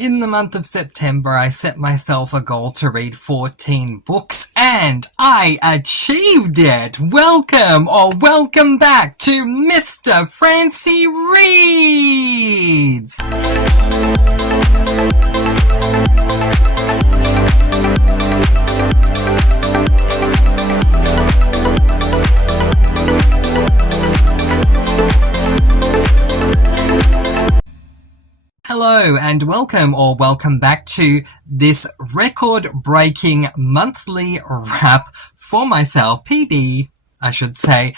In the month of September, I set myself a goal to read 14 books, and I achieved it! Welcome back to Mr. Francy Reads! Hello and welcome back to this record-breaking monthly wrap for myself, PB, I should say,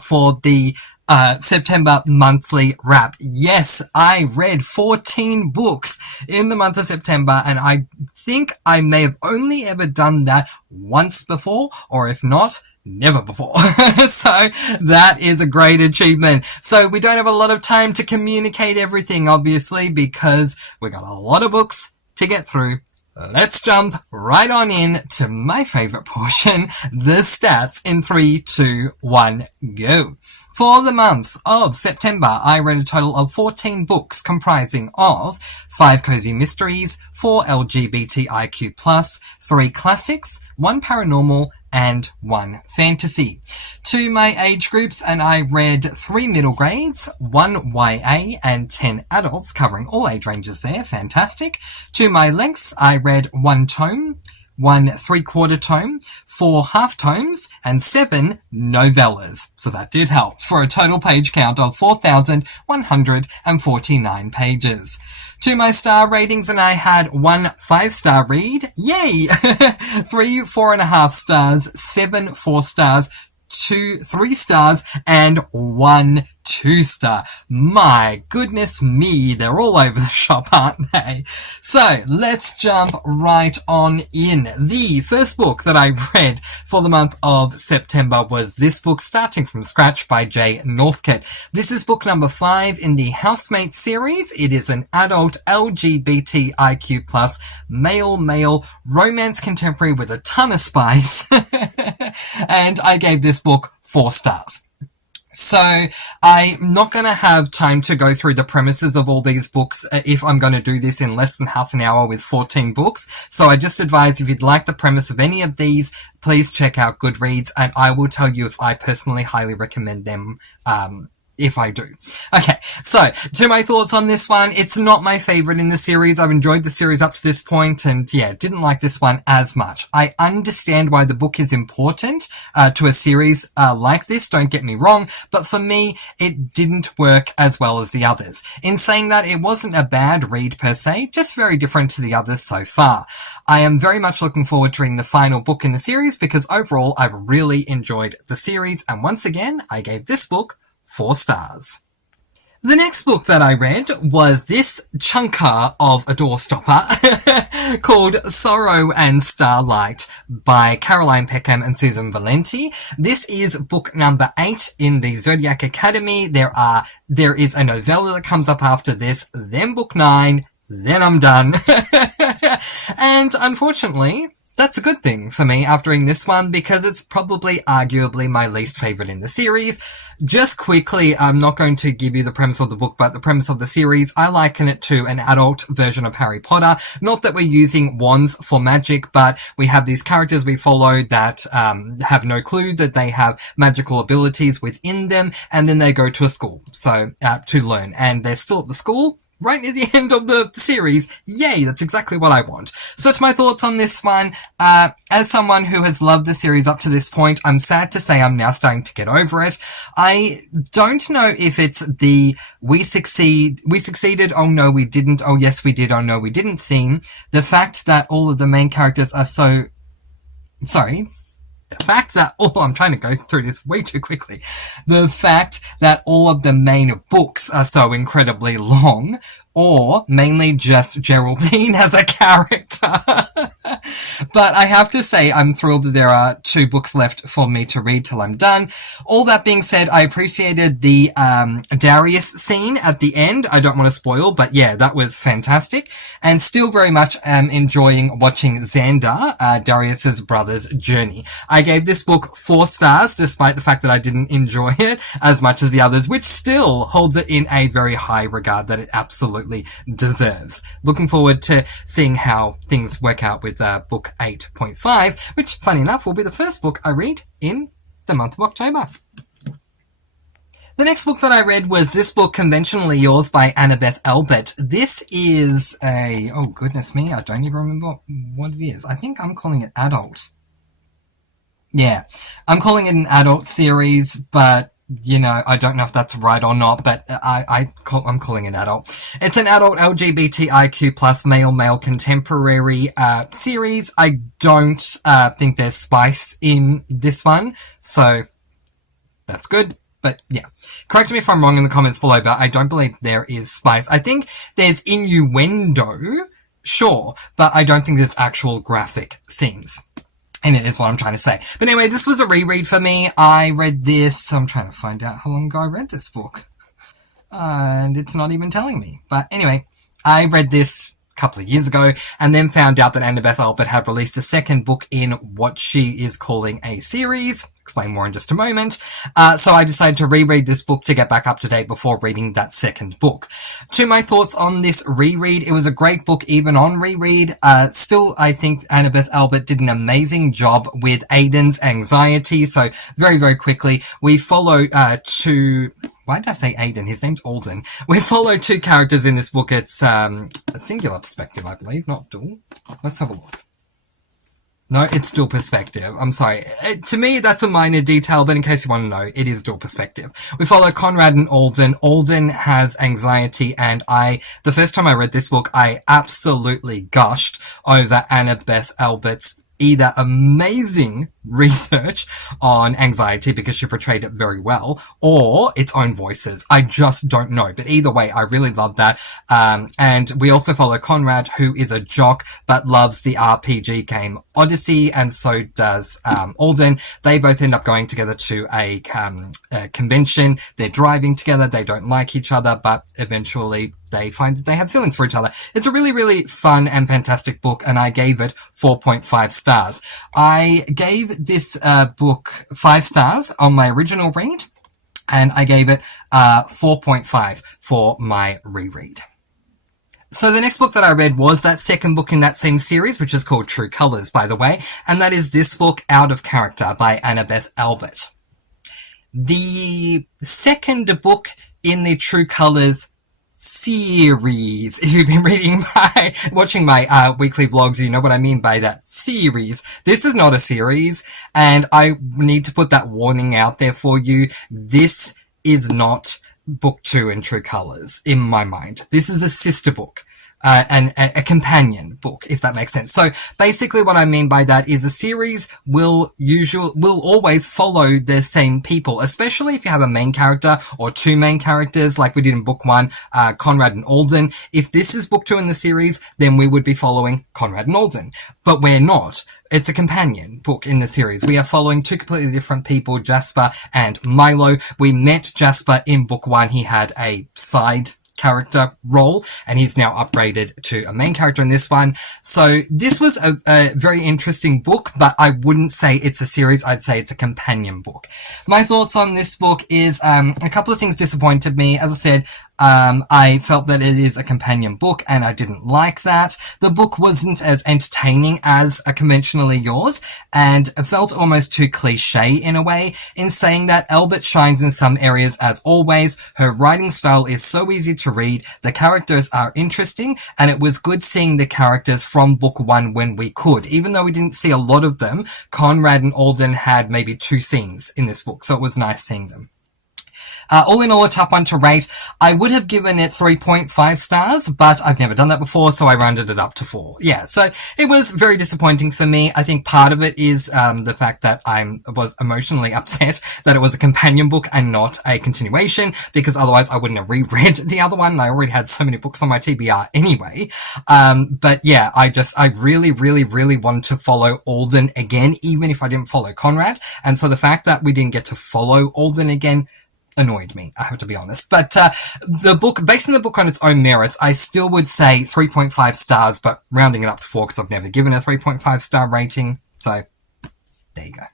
for the September monthly wrap. Yes, I read 14 books in the month of September, and I think I may have only ever done that once before, or if not, never before. So that is a great achievement. So we don't have a lot of time to communicate everything, obviously, because we got a lot of books to get through. Let's jump right on in to my favorite portion, the stats in 3, 2, 1, go. For the month of September, I read a total of 14 books comprising of 5 cozy mysteries, 4 LGBTIQ+, 3 classics, 1 paranormal, and 1 fantasy. To my age groups, and I read 3 middle grades, 1 YA, and 10 adults, covering all age ranges there, fantastic. To my lengths, I read 1 tome, 1 3/4 tome, 4 half tomes, and 7 novellas. So that did help, for a total page count of 4,149 pages. To my star ratings, and I had 1 5-star read, yay! 3 4.5 stars, 7 4 stars, 2 3 stars, and 1 2-star. My goodness me, they're all over the shop, aren't they? So, let's jump right on in. The first book that I read for the month of September was this book, Starting From Scratch by J. Northcott. This is book number 5 in the Housemates series. It is an adult LGBTIQ+ male romance contemporary with a ton of spice. And I gave this book 4 stars. So, I'm not going to have time to go through the premises of all these books if I'm going to do this in less than half an hour with 14 books. So I just advise if you'd like the premise of any of these, please check out Goodreads, and I will tell you if I personally highly recommend them, if I do. Okay, so, to my thoughts on this one, it's not my favorite in the series. I've enjoyed the series up to this point, and yeah, didn't like this one as much. I understand why the book is important to a series like this, don't get me wrong, but for me, it didn't work as well as the others. In saying that, it wasn't a bad read per se, just very different to the others so far. I am very much looking forward to reading the final book in the series, because overall, I've really enjoyed the series, and once again, I gave this book 4 stars. The next book that I read was this chunker of a doorstopper called Sorrow and Starlight by Caroline Peckham and Susan Valenti. This is book number 8 in the Zodiac Academy. There is a novella that comes up after this, then book 9, then I'm done. And unfortunately, that's a good thing for me after reading this one, because it's probably arguably my least favorite in the series. Just quickly, I'm not going to give you the premise of the book, but the premise of the series, I liken it to an adult version of Harry Potter. Not that we're using wands for magic, but we have these characters we follow that have no clue that they have magical abilities within them, and then they go to a school to learn, and they're still at the school right near the end of the series. Yay, that's exactly what I want. So to my thoughts on this one, as someone who has loved the series up to this point, I'm sad to say I'm now starting to get over it. I don't know if it's the we succeeded, oh no we didn't, oh yes we did, oh no we didn't theme. The fact that all of the main characters are so... The fact that I'm trying to go through this way too quickly. The fact that all of the main books are so incredibly long, or mainly just Geraldine as a character. But I have to say, I'm thrilled that there are 2 books left for me to read till I'm done. All that being said, I appreciated the Darius scene at the end. I don't want to spoil, but yeah, that was fantastic. And still very much enjoying watching Xander, Darius's brother's journey. I gave this book 4 stars, despite the fact that I didn't enjoy it as much as the others, which still holds it in a very high regard that it absolutely absolutely deserves. Looking forward to seeing how things work out with book 8.5, which, funny enough, will be the first book I read in the month of October. The next book that I read was this book, Conventionally Yours by Annabeth Albert. This is oh goodness me, I don't even remember what it is. I think I'm calling it adult. Yeah, I'm calling it an adult series, but I don't know if that's right or not, but I'm calling it adult. It's an adult LGBTIQ plus male contemporary series. I don't think there's spice in this one, so that's good. But yeah, correct me if I'm wrong in the comments below, but I don't believe there is spice. I think there's innuendo, sure, but I don't think there's actual graphic scenes. And it is what I'm trying to say. But anyway, this was a reread for me. I read this, I'm trying to find out how long ago I read this book. And it's not even telling me. But anyway, I read this a couple of years ago and then found out that Annabeth Albert had released a second book in what she is calling a series. Explain more in just a moment. So I decided to reread this book to get back up to date before reading that second book. To my thoughts on this reread, it was a great book even on reread. Still, I think Annabeth Albert did an amazing job with Aiden's anxiety. So very, very quickly, we follow two... Why did I say Aiden? His name's Alden. We follow two characters in this book. It's a singular perspective, I believe, not dual. Let's have a look. No, it's dual perspective. I'm sorry. To me, that's a minor detail, but in case you want to know, it is dual perspective. We follow Conrad and Alden. Alden has anxiety, and the first time I read this book, I absolutely gushed over Annabeth Albert's either amazing research on anxiety because she portrayed it very well, or its own voices. I just don't know. But either way, I really love that. And we also follow Conrad, who is a jock but loves the RPG game Odyssey, and so does Alden. They both end up going together to a convention. They're driving together. They don't like each other, but eventually they find that they have feelings for each other. It's a really, really fun and fantastic book, and I gave it 4.5 stars. I gave this book 5 stars on my original read, and I gave it 4.5 for my reread. So the next book that I read was that second book in that same series, which is called True Colors, by the way, and that is this book, Out of Character by Annabeth Albert. The second book in the True Colors series. If you've been watching my weekly vlogs, you know what I mean by that series. This is not a series, and I need to put that warning out there for you. This is not book 2 in True Colors, in my mind. This is a sister book. And a companion book, if that makes sense. So basically what I mean by that is a series will always follow the same people, especially if you have a main character or two main characters like we did in book 1, Conrad and Alden. If this is book 2 in the series, then we would be following Conrad and Alden. But we're not. It's a companion book in the series. We are following two completely different people, Jasper and Milo. We met Jasper in book 1. He had a side character role, and he's now upgraded to a main character in this one. So this was a very interesting book, but I wouldn't say it's a series. I'd say it's a companion book. My thoughts on this book is a couple of things disappointed me. As I said, I felt that it is a companion book, and I didn't like that. The book wasn't as entertaining as A Conventionally Yours, and it felt almost too cliche in a way. In saying that, Albert shines in some areas as always. Her writing style is so easy to read, the characters are interesting, and it was good seeing the characters from book 1 when we could. Even though we didn't see a lot of them, Conrad and Alden had maybe 2 scenes in this book, so it was nice seeing them. All in all, a tough one to rate. I would have given it 3.5 stars, but I've never done that before, so I rounded it up to 4. Yeah, so it was very disappointing for me. I think part of it is the fact that I was emotionally upset that it was a companion book and not a continuation, because otherwise I wouldn't have reread the other one, and I already had so many books on my TBR anyway. But yeah, I really, really, really wanted to follow Alden again, even if I didn't follow Conrad, and so the fact that we didn't get to follow Alden again annoyed me, I have to be honest. But the book, based on the book on its own merits, I still would say 3.5 stars, but rounding it up to 4 because I've never given a 3.5 star rating. So there you go.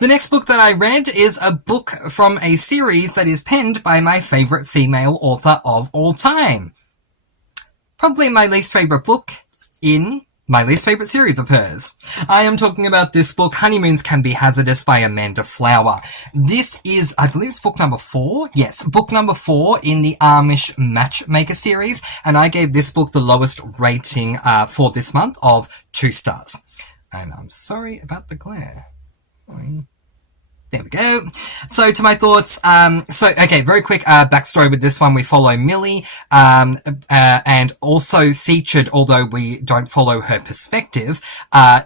The next book that I read is a book from a series that is penned by my favorite female author of all time. probably my least favorite book in my least favorite series of hers. I am talking about this book, Honeymoons Can Be Hazardous by Amanda Flower. This is, I believe it's book number 4. Yes, book number 4 in the Amish Matchmaker series, and I gave this book the lowest rating for this month of 2 stars. And I'm sorry about the glare. There we go. So to my thoughts, very quick backstory with this one. We follow Millie, and also featured, although we don't follow her perspective,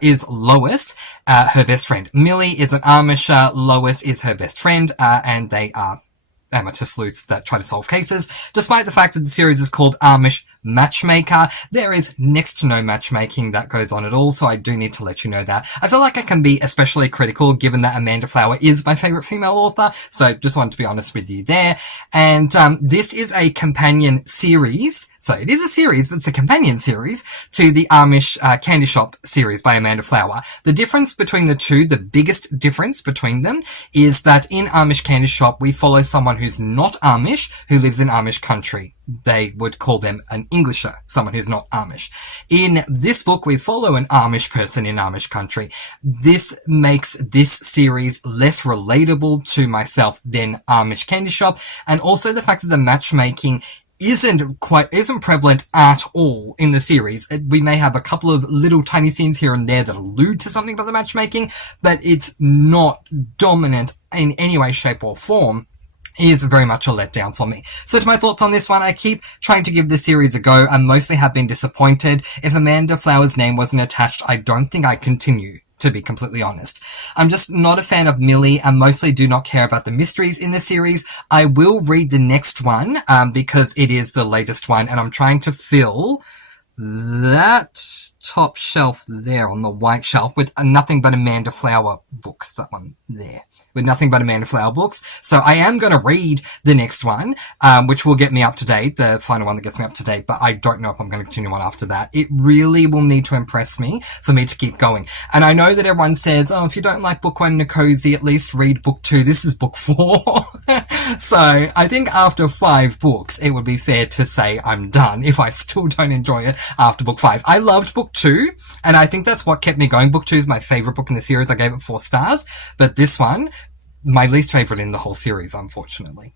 is Lois, her best friend. Millie is an Amisher, Lois is her best friend, and they are amateur sleuths that try to solve cases. Despite the fact that the series is called Amish Matchmaker, there is next to no matchmaking that goes on at all, so I do need to let you know that. I feel like I can be especially critical given that Amanda Flower is my favourite female author, so just wanted to be honest with you there. And this is a companion series, so it is a series, but it's a companion series to the Amish Candy Shop series by Amanda Flower. The difference between the two, the biggest difference between them, is that in Amish Candy Shop we follow someone who's not Amish, who lives in Amish country. They would call them an Englisher, someone who's not Amish. In this book, we follow an Amish person in Amish country. This makes this series less relatable to myself than Amish Candy Shop, and also the fact that the matchmaking isn't prevalent at all in the series. We may have a couple of little tiny scenes here and there that allude to something about the matchmaking, but it's not dominant in any way, shape, or form. Is very much a letdown for me. So to my thoughts on this one, I keep trying to give this series a go and mostly have been disappointed. If Amanda Flower's name wasn't attached, I don't think I'd continue, to be completely honest. I'm just not a fan of Millie and mostly do not care about the mysteries in the series. I will read the next one, because it is the latest one, and I'm trying to fill that top shelf there on the white shelf with Nothing But Amanda Flower books, that one there. With Nothing But Amanda Flower books. So I am going to read the next one, which will get me up to date, the final one that gets me up to date, but I don't know if I'm going to continue on after that. It really will need to impress me for me to keep going. And I know that everyone says, oh, if you don't like book 1, Nicozy, at least read book 2. This is book 4. So I think after 5 books, it would be fair to say I'm done if I still don't enjoy it after book 5. I loved book 2, and I think that's what kept me going. Book 2 is my favourite book in the series. I gave it 4 stars, but this one, my least favourite in the whole series, unfortunately.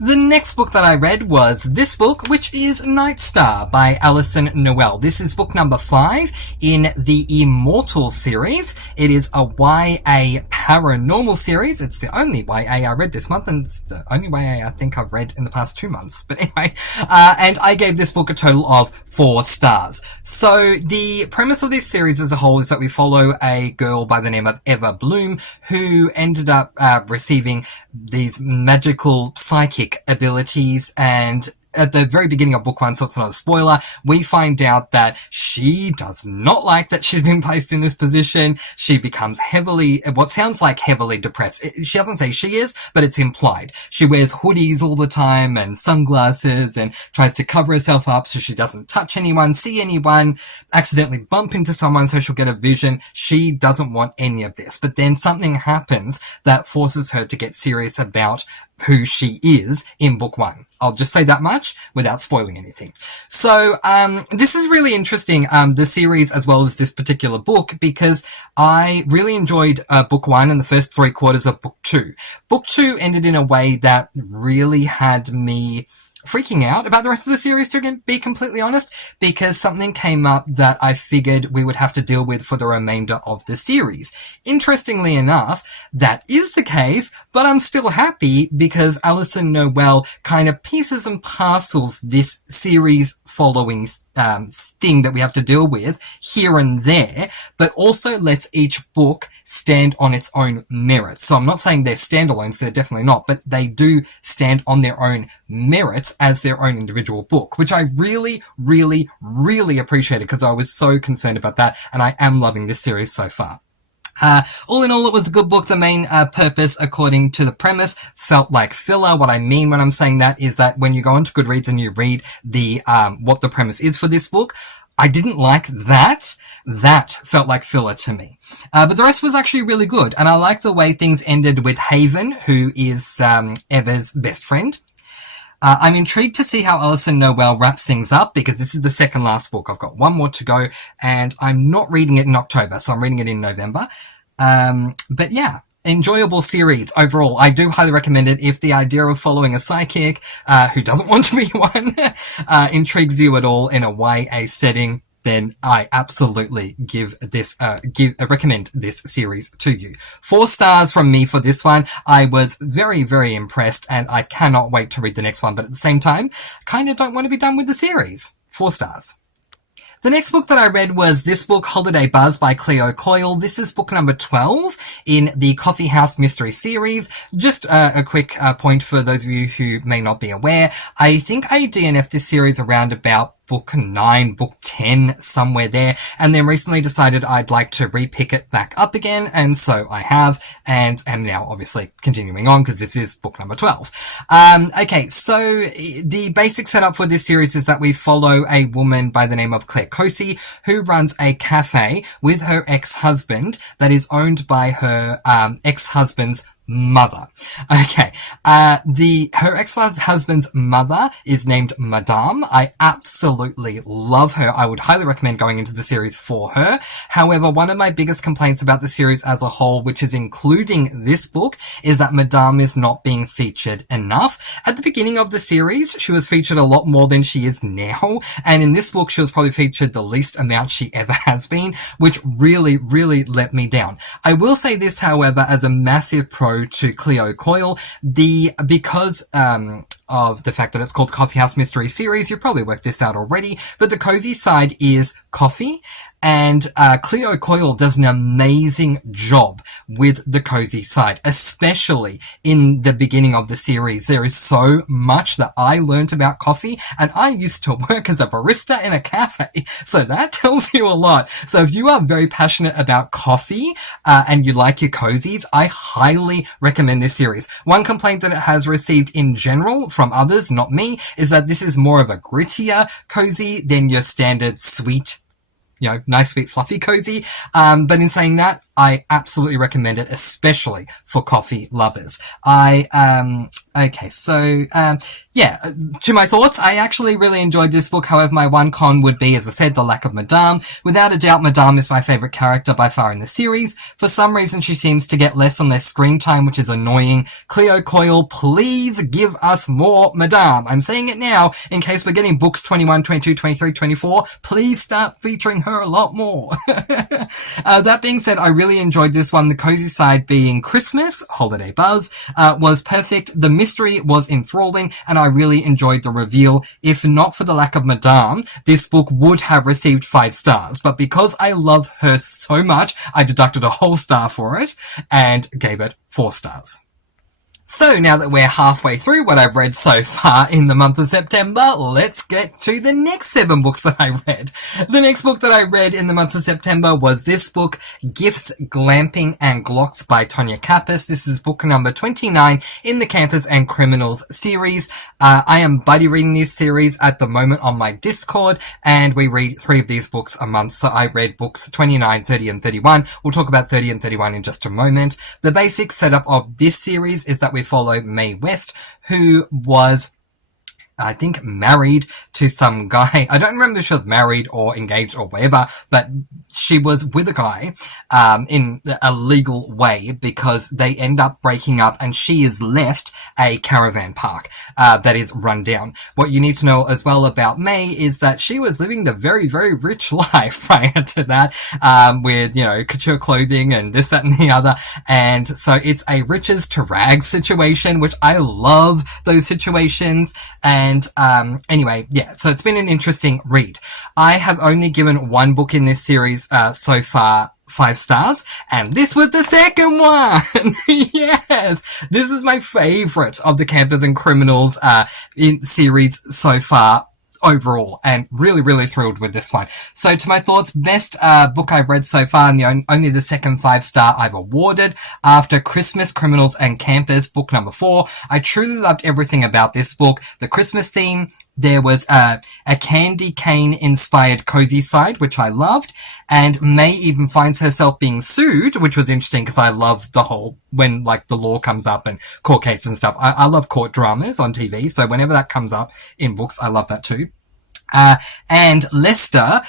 The next book that I read was this book, which is Night Star by Alison Noel. This is book number 5 in the Immortal series. It is a YA paranormal series. It's the only YA I read this month, and it's the only YA I think I've read in the past 2 months. But anyway, and I gave this book a total of 4 stars. So the premise of this series as a whole is that we follow a girl by the name of Eva Bloom, who ended up receiving these magical psychic abilities, and at the very beginning of book 1, so it's not a spoiler, we find out that she does not like that she's been placed in this position. She becomes what sounds like heavily depressed. She doesn't say she is, but it's implied. She wears hoodies all the time and sunglasses and tries to cover herself up so she doesn't touch anyone, see anyone, accidentally bump into someone so she'll get a vision. She doesn't want any of this. But then something happens that forces her to get serious about who she is in book 1. I'll just say that much without spoiling anything. So, this is really interesting, the series as well as this particular book, because I really enjoyed book 1 and the first 3 quarters of book 2. Book 2 ended in a way that really had me freaking out about the rest of the series, to be completely honest, because something came up that I figured we would have to deal with for the remainder of the series. Interestingly enough, that is the case, but I'm still happy because Alison Noel kind of pieces and parcels this series following thing that we have to deal with here and there, but also lets each book stand on its own merits. So I'm not saying they're standalones, they're definitely not, but they do stand on their own merits as their own individual book, which I really, really, really appreciated because I was so concerned about that, and I am loving this series so far. All in all, it was a good book. The main purpose, according to the premise, felt like filler. What I mean when I'm saying that is that when you go onto Goodreads and you read the what the premise is for this book, I didn't like that. That felt like filler to me. But the rest was actually really good, and I like the way things ended with Haven, who is Eva's best friend. I'm intrigued to see how Alison Noel wraps things up, because this is the second last book. I've got one more to go, and I'm not reading it in October, so I'm reading it in November. But yeah, enjoyable series overall. I do highly recommend it if the idea of following a psychic who doesn't want to be one intrigues you at all in a YA setting. Then I absolutely recommend this series to you. 4 stars from me for this one. I was very, very impressed, and I cannot wait to read the next one. But at the same time, kind of don't want to be done with the series. 4 stars. The next book that I read was this book, Holiday Buzz by Cleo Coyle. This is book number 12 in the Coffee House Mystery Series. Just a quick point for those of you who may not be aware. I think I DNF'd this series around about book 9, book 10, somewhere there, and then recently decided I'd like to re-pick it back up again, and so I have, and am now obviously continuing on because this is book number 12. Okay, so the basic setup for this series is that we follow a woman by the name of Claire Cosey, who runs a cafe with her ex-husband that is owned by her ex-husband's mother. Okay. Her ex-husband's mother is named Madame. I absolutely love her. I would highly recommend going into the series for her. However, one of my biggest complaints about the series as a whole, which is including this book, is that Madame is not being featured enough. At the beginning of the series, she was featured a lot more than she is now. And in this book, she was probably featured the least amount she ever has been, which really, really let me down. I will say this, however, as a massive pro to Cleo Coyle, because of the fact that it's called Coffee House Mystery Series, you probably worked this out already, but the cozy side is coffee, and Cleo Coyle does an amazing job with the cozy side, especially in the beginning of the series. There is so much that I learned about coffee, and I used to work as a barista in a cafe, so that tells you a lot. So if you are very passionate about coffee and you like your cozies, I highly recommend this series. One complaint that it has received in general from others, not me, is that this is more of a grittier cozy than your standard sweet, nice, sweet, fluffy cozy. But in saying that, I absolutely recommend it, especially for coffee lovers. Okay, so, to my thoughts, I actually really enjoyed this book. However, my one con would be, as I said, the lack of Madame. Without a doubt, Madame is my favorite character by far in the series. For some reason, she seems to get less and less screen time, which is annoying. Cleo Coyle, please give us more Madame. I'm saying it now, in case we're getting books 21, 22, 23, 24. Please start featuring her a lot more. That being said, I really enjoyed this one. The cozy side being Christmas, Holiday Buzz, was perfect. The mystery was enthralling, and I really enjoyed the reveal. If not for the lack of Madame, this book would have received 5 stars, but because I love her so much, I deducted a whole star for it and gave it 4 stars. So now that we're halfway through what I've read so far in the month of September, let's get to the next 7 books that I read. The next book that I read in the month of September was this book, Gifts, Glamping and Glocks by Tonya Kappas. This is book number 29 in the Campers and Criminals series. I am buddy reading this series at the moment on my Discord, and we read 3 of these books a month. So I read books 29, 30 and 31. We'll talk about 30 and 31 in just a moment. The basic setup of this series is that we follow Mae West, who was, I think, married to some guy. I don't remember if she was married or engaged or whatever, but she was with a guy in a legal way, because they end up breaking up and she is left a caravan park that is run down. What you need to know as well about May is that she was living the very, very rich life prior to that, with, couture clothing and this, that, and the other. And so it's a riches to rags situation, which I love those situations. And anyway, yeah, so it's been an interesting read. I have only given one book in this series so far 5 stars, and this was the second one. Yes, this is my favorite of the Campers and Criminals in series so far overall, and really, really thrilled with this one. So to my thoughts, best book I've read so far, and only the second 5-star I've awarded, after Christmas, Criminals and Campers, book number 4. I truly loved everything about this book. The Christmas theme, There was a candy cane inspired cozy side, which I loved. And May even finds herself being sued, which was interesting because I love the whole, when like the law comes up and court cases and stuff. I love court dramas on TV. So whenever that comes up in books, I love that too. And Lester,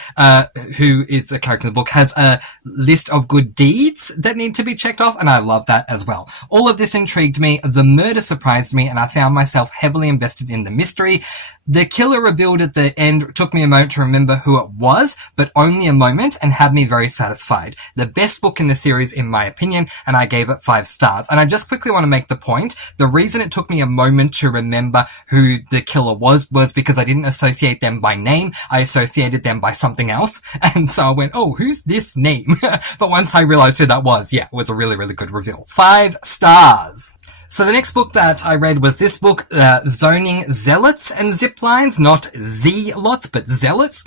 who is a character in the book, has a list of good deeds that need to be checked off, and I love that as well. All of this intrigued me, the murder surprised me, and I found myself heavily invested in the mystery. The killer revealed at the end took me a moment to remember who it was, but only a moment, and had me very satisfied. The best book in the series, in my opinion, and I gave it 5 stars. And I just quickly want to make the point, the reason it took me a moment to remember who the killer was because I didn't associate them by name, I associated them by something else, and so I went, oh, who's this name? But once I realized who that was, yeah, it was a really, really good reveal. 5 stars. So the next book that I read was this book, Zoning Zealots and Ziplines, not Z-lots, but Zealots,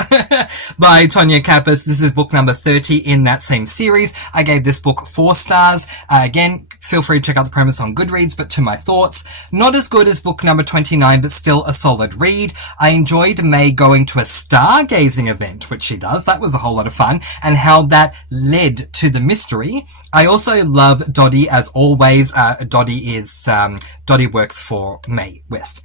by Tonya Kappas. This is book number 30 in that same series. I gave this book 4 stars. Again, feel free to check out the premise on Goodreads, but to my thoughts, not as good as book number 29, but still a solid read. I enjoyed May going to a stargazing event, which she does. That was a whole lot of fun, and how that led to the mystery. I also love Dottie, as always. Dottie works for Mae West.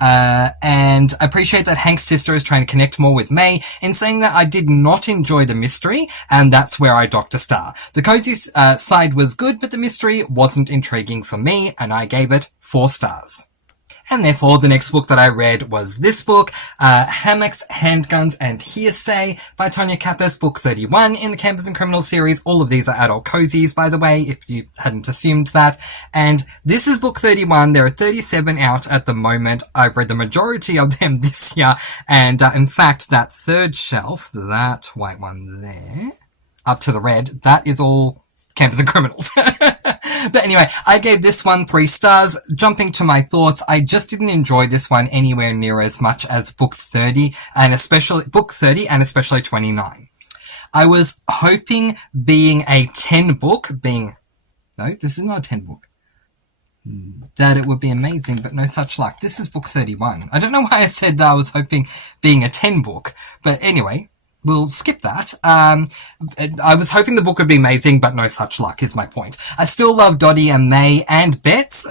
And I appreciate that Hank's sister is trying to connect more with May, in saying that I did not enjoy the mystery, and that's where I docked a star. The cozy side was good, but the mystery wasn't intriguing for me, and I gave it 4 stars. And therefore, the next book that I read was this book, Hammocks, Handguns, and Hearsay by Tonya Kappas, book 31 in the Campers and Criminals series. All of these are adult cozies, by the way, if you hadn't assumed that. And this is book 31. There are 37 out at the moment. I've read the majority of them this year. And in fact, that third shelf, that white one there, up to the red, that is all Campers and Criminals. But anyway, I gave this one 3 stars. Jumping to my thoughts, I just didn't enjoy this one anywhere near as much as books 30 and especially book 30 and especially 29. I was hoping being a 10 book, no, this is not a 10 book, that it would be amazing, but no such luck. This is book 31. I don't know why I said that I was hoping being a 10 book, but anyway, we'll skip that. I was hoping the book would be amazing, but no such luck is my point. I still love Dottie and May and Bets,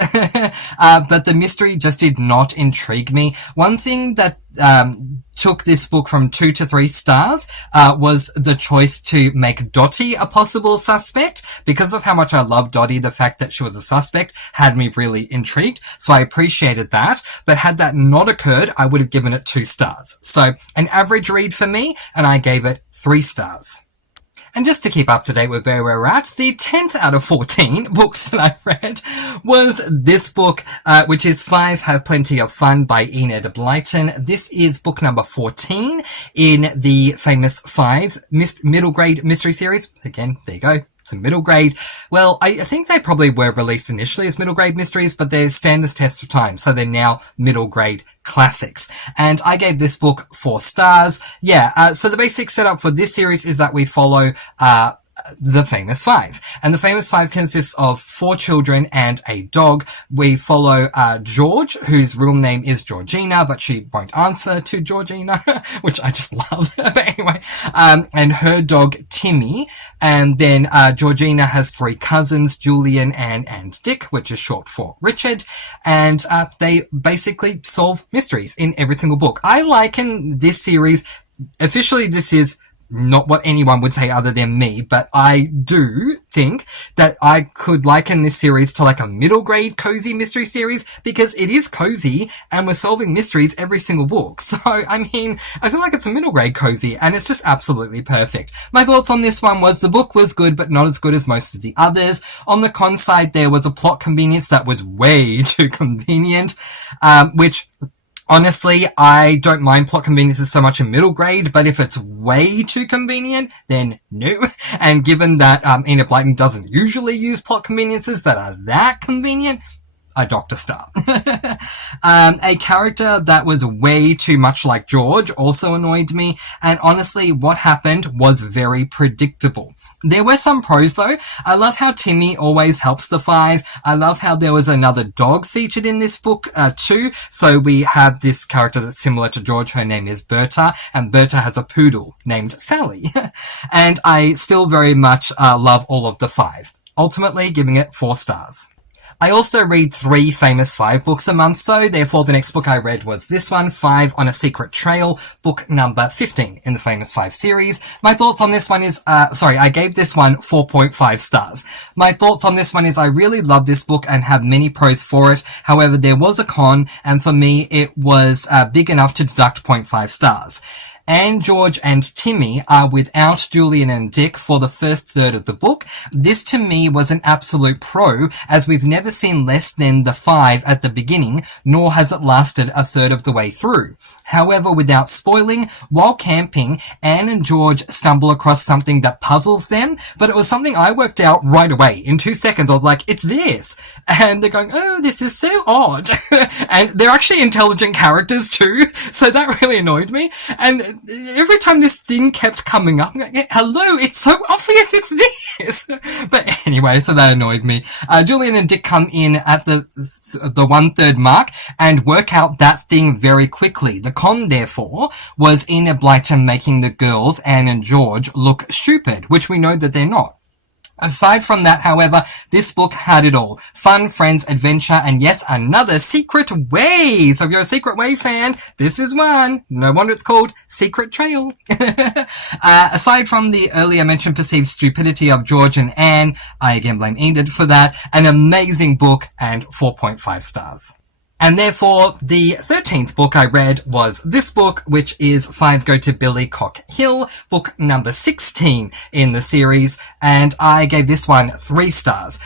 but the mystery just did not intrigue me. One thing that took this book from 2 to 3 stars was the choice to make Dottie a possible suspect. Because of how much I love Dottie, the fact that she was a suspect had me really intrigued, so I appreciated that. But had that not occurred, I would have given it 2 stars. So an average read for me, and I gave it 3 stars. And just to keep up to date with where we're at, the 10th out of 14 books that I read was this book, which is 5 Have Plenty of Fun by Enid Blyton. This is book number 14 in the famous 5 middle grade mystery series. Again, there you go. It's a middle grade. Well, I think they probably were released initially as middle grade mysteries, but they stand the test of time, so they're now middle grade classics. And I gave this book 4 stars. Yeah, so the basic setup for this series is that we follow the famous 5. And the famous 5 consists of 4 children and a dog. We follow George, whose real name is Georgina, but she won't answer to Georgina, which I just love. But anyway, and her dog Timmy. And then Georgina has 3 cousins, Julian, Anne, and Dick, which is short for Richard. And they basically solve mysteries in every single book. I liken this series, officially this is not what anyone would say other than me, but I do think that I could liken this series to like a middle grade cozy mystery series, because it is cozy and we're solving mysteries every single book. So, I mean, I feel like it's a middle grade cozy and it's just absolutely perfect. My thoughts on this one was the book was good, but not as good as most of the others. On the con side, there was a plot convenience that was way too convenient, which honestly, I don't mind plot conveniences so much in middle grade, but if it's way too convenient, then no. And given that Enid Blyton doesn't usually use plot conveniences that are that convenient, I docked a star. A character that was way too much like George also annoyed me, and honestly, what happened was very predictable. There were some pros though. I love how Timmy always helps the five. I love how there was another dog featured in this book too. So we have this character that's similar to George. Her name is Berta, and Berta has a poodle named Sally. And I still very much love all of the five. Ultimately giving it 4 stars. I also read 3 Famous 5 books a month, so therefore the next book I read was this one, 5 on a Secret Trail, book number 15 in the Famous 5 series. My thoughts on this one is, I gave this one 4.5 stars. My thoughts on this one is I really love this book and have many pros for it. However, there was a con, and for me it was big enough to deduct 0.5 stars. Anne, George, and Timmy are without Julian and Dick for the first third of the book. This to me was an absolute pro, as we've never seen less than the 5 at the beginning, nor has it lasted a third of the way through. However, without spoiling, while camping, Anne and George stumble across something that puzzles them, but it was something I worked out right away. In 2 seconds, I was like, it's this. And they're going, oh, this is so odd. And they're actually intelligent characters too, so that really annoyed me. And every time this thing kept coming up, I'm like, hello, it's so obvious it's this. But anyway, so that annoyed me. Julian and Dick come in at the 1/3 mark and work out that thing very quickly. The con, therefore, was Enid Blyton making the girls, Anne and George, look stupid, which we know that they're not. Aside from that, however, this book had it all. Fun, friends, adventure, and yes, another secret way. So if you're a Secret Way fan, this is one. No wonder it's called Secret Trail. Aside from the earlier mentioned perceived stupidity of George and Anne, I again blame Enid for that. An amazing book and 4.5 stars. And therefore, the 13th book I read was this book, which is 5 Go to Billy Cock Hill, book number 16 in the series, and I gave this one 3 stars.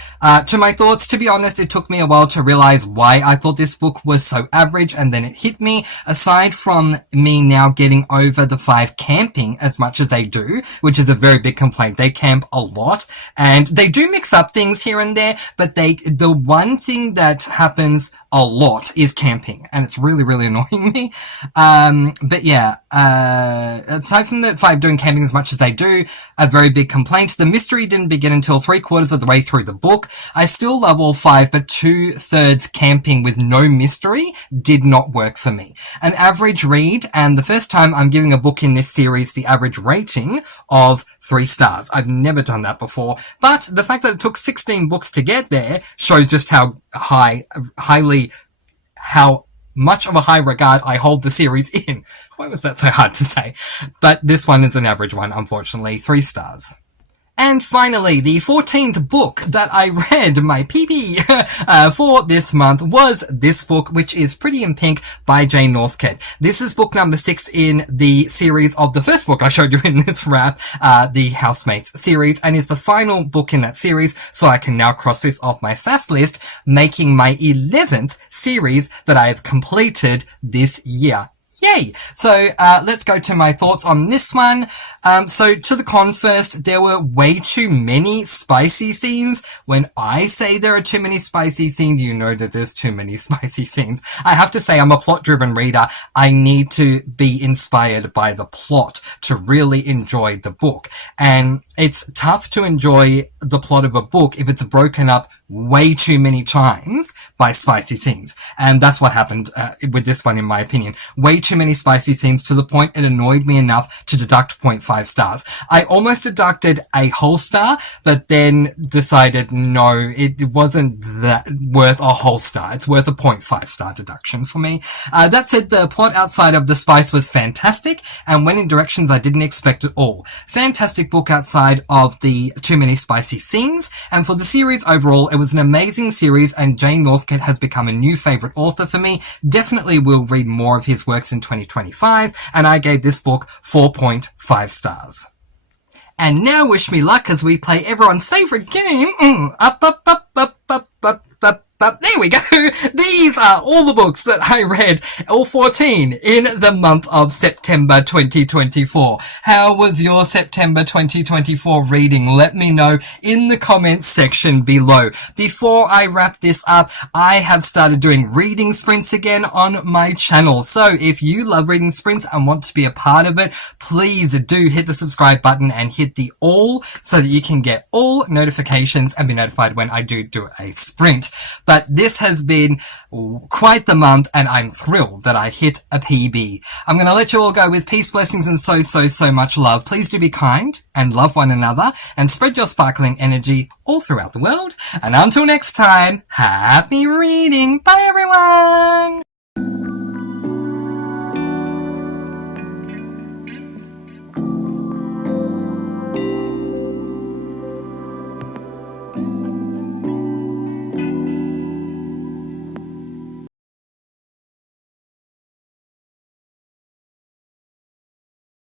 To my thoughts, to be honest, it took me a while to realize why I thought this book was so average, and then it hit me. Aside from me now getting over the 5 camping as much as they do, which is a very big complaint. They camp a lot, and they do mix up things here and there, but the one thing that happens a lot is camping, and it's really, really annoying me. But yeah, aside from the 5 doing camping as much as they do, a very big complaint. The mystery didn't begin until 3/4 of the way through the book. I still love all 5, but 2/3 camping with no mystery did not work for me. An average read, and the first time I'm giving a book in this series the average rating of 3 stars. I've never done that before, but the fact that it took 16 books to get there shows just how how much of a high regard I hold the series in. Why was that so hard to say? But this one is an average one, unfortunately. 3 stars. And finally, the 14th book that I read, my PB, for this month was this book, which is Pretty in Pink by Jane Northcote. This is book number 6 in the series of the first book I showed you in this wrap, the Housemates series, and is the final book in that series, so I can now cross this off my SAS list, making my 11th series that I have completed this year. Yay! So, let's go to my thoughts on this one. So to the con first, there were way too many spicy scenes. When I say there are too many spicy scenes, you know that there's too many spicy scenes. I have to say I'm a plot-driven reader. I need to be inspired by the plot to really enjoy the book. And it's tough to enjoy the plot of a book if it's broken up way too many times by spicy scenes. And that's what happened with this one, in my opinion. Way too many spicy scenes to the point it annoyed me enough to deduct 0.5 stars. I almost deducted a whole star, but then decided no, it wasn't that worth a whole star. It's worth a 0.5 star deduction for me. That said, the plot outside of the spice was fantastic and went in directions I didn't expect at all. Fantastic book outside of the too many spicy scenes, and for the series overall, it was an amazing series, and Jane Northcote has become a new favourite author for me. Definitely will read more of his works in 2025, and I gave this book 4.5 stars. And now wish me luck as we play everyone's favourite game, But there we go. These are all the books that I read, all 14, in the month of September 2024. How was your September 2024 reading? Let me know in the comments section below. Before I wrap this up, I have started doing reading sprints again on my channel. So if you love reading sprints and want to be a part of it, please do hit the subscribe button and hit the all so that you can get all notifications and be notified when I do a sprint. But this has been quite the month and I'm thrilled that I hit a PB. I'm going to let you all go with peace, blessings and so much love. Please do be kind and love one another and spread your sparkling energy all throughout the world. And until next time, happy reading. Bye everyone.